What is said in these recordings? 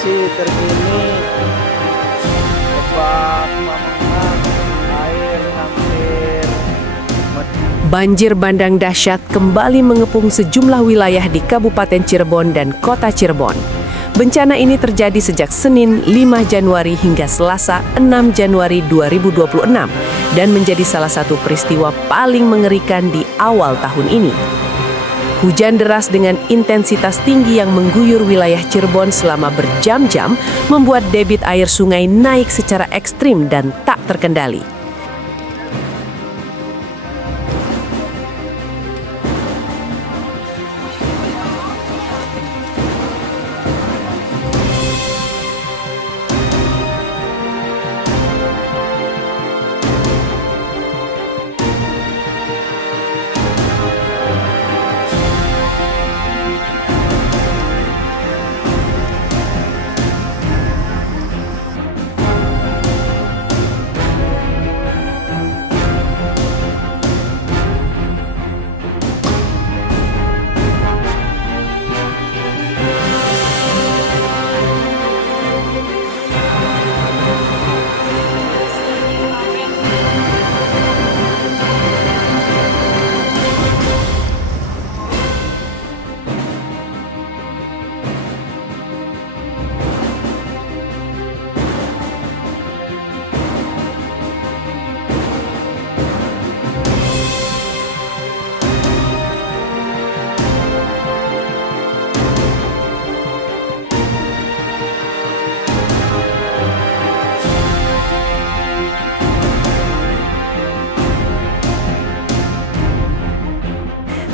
Kondisi terkini Lebak Pamengkang, air hampir Banjir bandang dahsyat kembali mengepung sejumlah wilayah di Kabupaten Cirebon dan Kota Cirebon. Bencana ini terjadi sejak Senin 5 Januari hingga Selasa 6 Januari 2026 dan menjadi salah satu peristiwa paling mengerikan di awal tahun ini. Hujan deras dengan intensitas tinggi yang mengguyur wilayah Cirebon selama berjam-jam membuat debit air sungai naik secara ekstrim dan tak terkendali.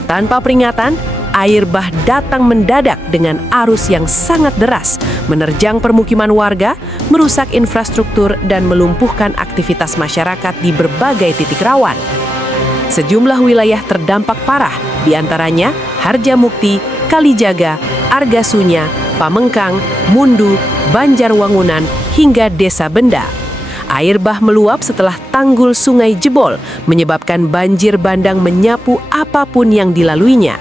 Tanpa peringatan, air bah datang mendadak dengan arus yang sangat deras, menerjang permukiman warga, merusak infrastruktur, dan melumpuhkan aktivitas masyarakat di berbagai titik rawan. Sejumlah wilayah terdampak parah, diantaranya Harjamukti, Kalijaga, Argasunya, Pamengkang, Mundu, Banjarwangunan, hingga Desa Benda. Air bah meluap setelah tanggul sungai jebol, menyebabkan banjir bandang menyapu apapun yang dilaluinya.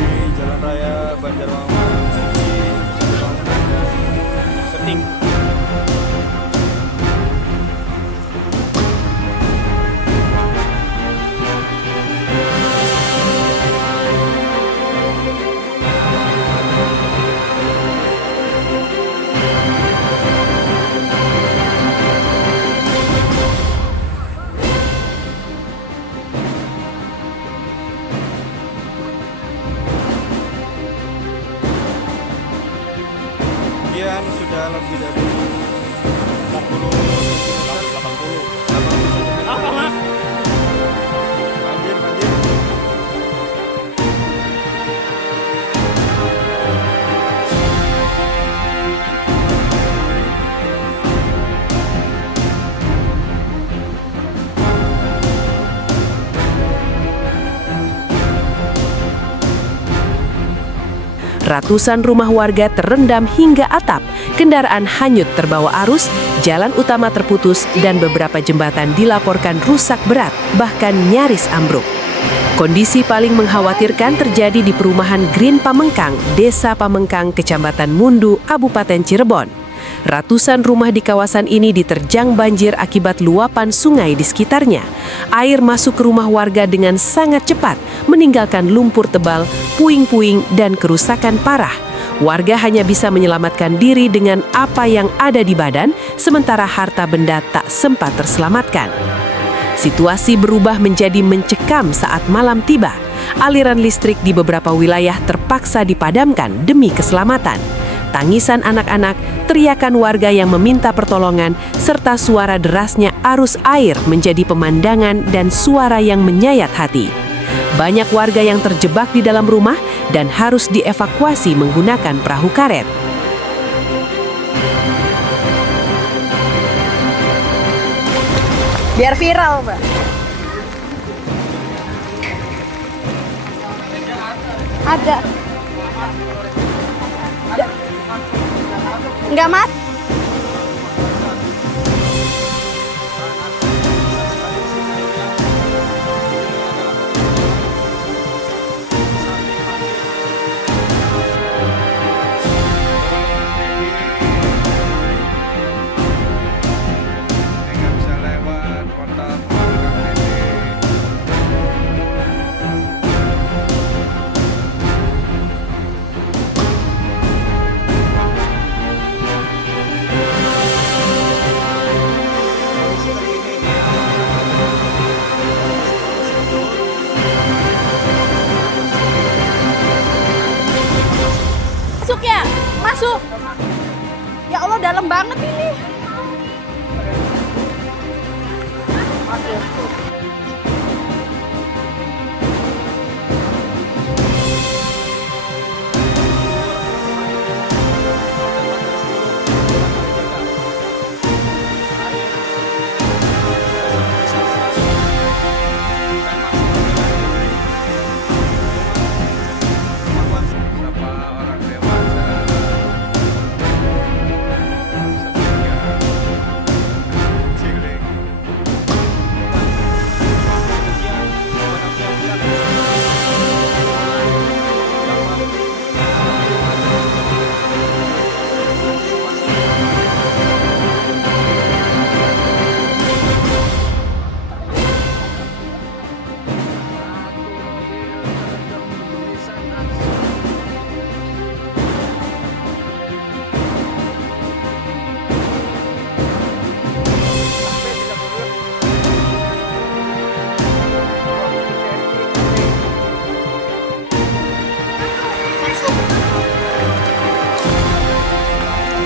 di Jalan Raya Banjarwangunan, Suci, Keting. Ketinggian sudah lebih dari 80 cm, 80 cm. Apa, Mas? Banjir. Ratusan rumah warga terendam hingga atap, kendaraan hanyut terbawa arus, jalan utama terputus, dan beberapa jembatan dilaporkan rusak berat, bahkan nyaris ambruk. Kondisi paling mengkhawatirkan terjadi di perumahan Green Pamengkang, Desa Pamengkang, Kecamatan Mundu, Kabupaten Cirebon. Ratusan rumah di kawasan ini diterjang banjir akibat luapan sungai di sekitarnya. Air masuk ke rumah warga dengan sangat cepat, meninggalkan lumpur tebal, puing-puing, dan kerusakan parah. Warga hanya bisa menyelamatkan diri dengan apa yang ada di badan, sementara harta benda tak sempat terselamatkan. Situasi berubah menjadi mencekam saat malam tiba. Aliran listrik di beberapa wilayah terpaksa dipadamkan demi keselamatan. Tangisan anak-anak, teriakan warga yang meminta pertolongan, serta suara derasnya arus air menjadi pemandangan dan suara yang menyayat hati. Banyak warga yang terjebak di dalam rumah dan harus dievakuasi menggunakan perahu karet. Biar viral, Mbak. Ada. Enggak mati. Masuk ya, masuk. Ya Allah, dalam banget ini.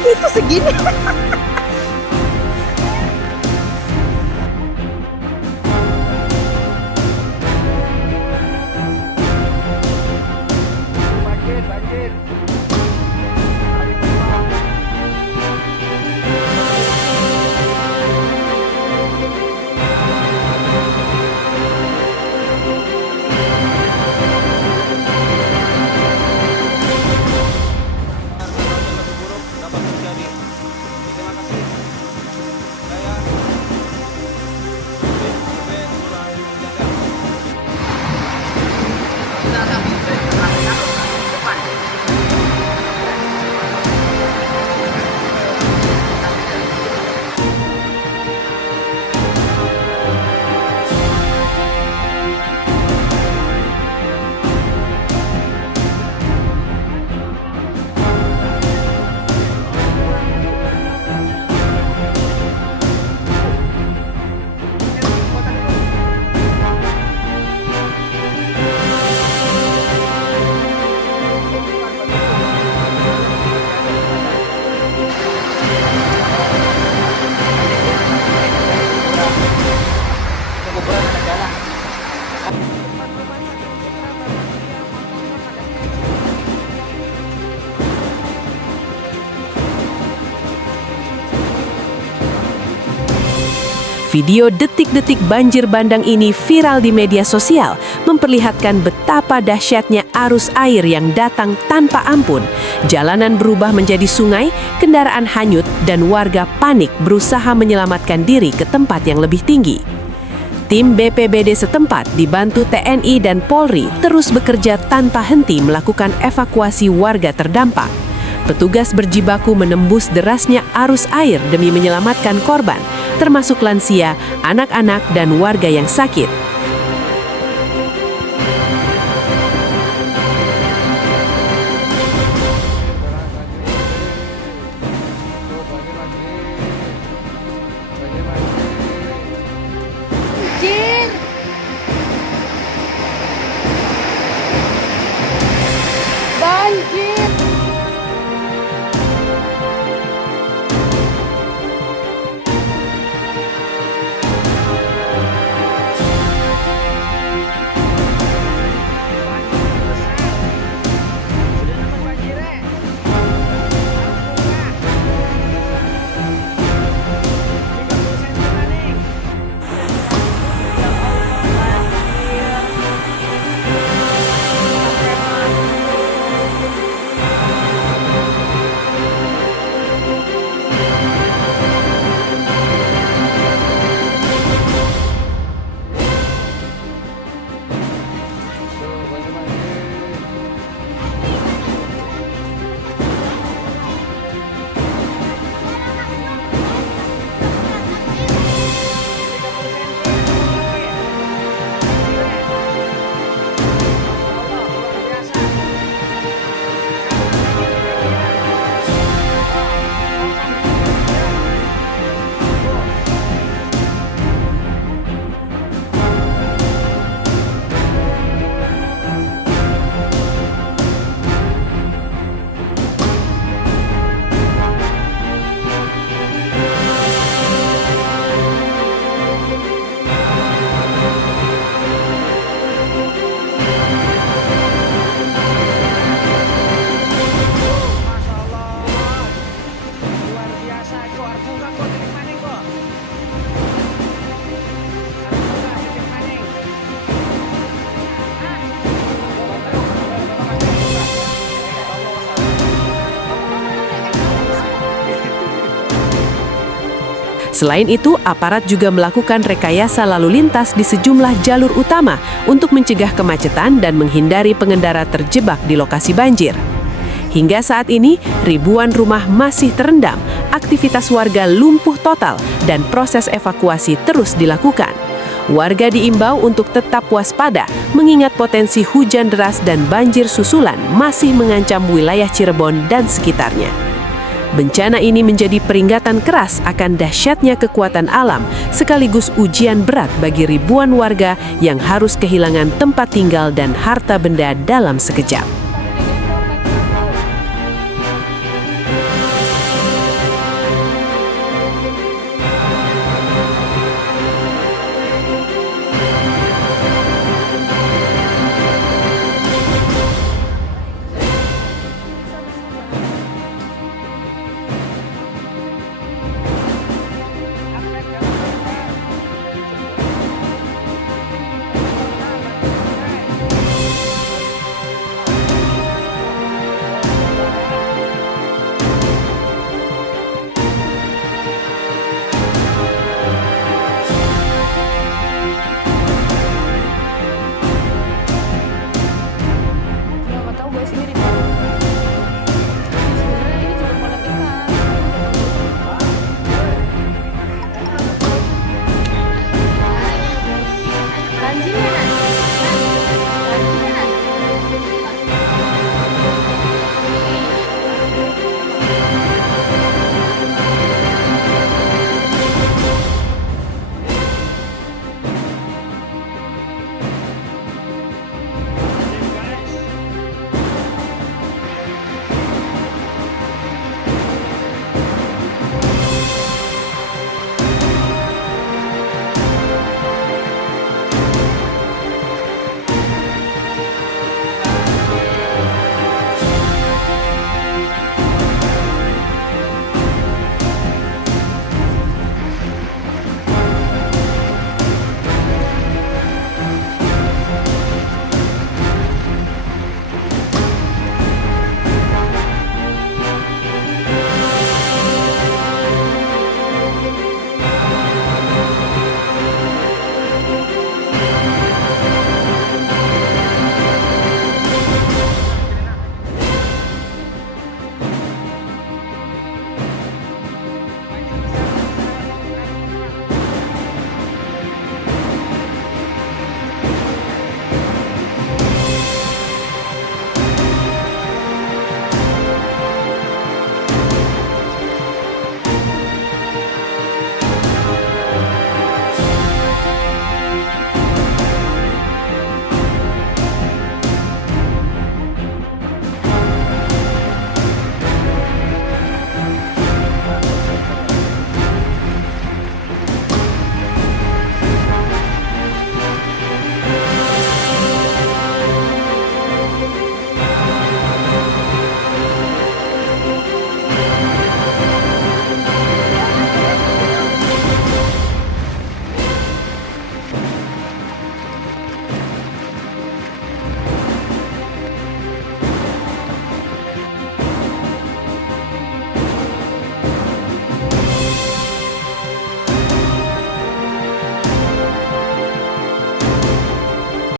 Itu segini. Video detik-detik banjir bandang ini viral di media sosial, memperlihatkan betapa dahsyatnya arus air yang datang tanpa ampun. Jalanan berubah menjadi sungai, kendaraan hanyut, dan warga panik berusaha menyelamatkan diri ke tempat yang lebih tinggi. Tim BPBD setempat dibantu TNI dan Polri terus bekerja tanpa henti melakukan evakuasi warga terdampak. Petugas berjibaku menembus derasnya arus air demi menyelamatkan korban, termasuk lansia, anak-anak, dan warga yang sakit. Jin. Banjir. Selain itu, aparat juga melakukan rekayasa lalu lintas di sejumlah jalur utama untuk mencegah kemacetan dan menghindari pengendara terjebak di lokasi banjir. Hingga saat ini, ribuan rumah masih terendam, aktivitas warga lumpuh total, dan proses evakuasi terus dilakukan. Warga diimbau untuk tetap waspada, mengingat potensi hujan deras dan banjir susulan masih mengancam wilayah Cirebon dan sekitarnya. Bencana ini menjadi peringatan keras akan dahsyatnya kekuatan alam, sekaligus ujian berat bagi ribuan warga yang harus kehilangan tempat tinggal dan harta benda dalam sekejap.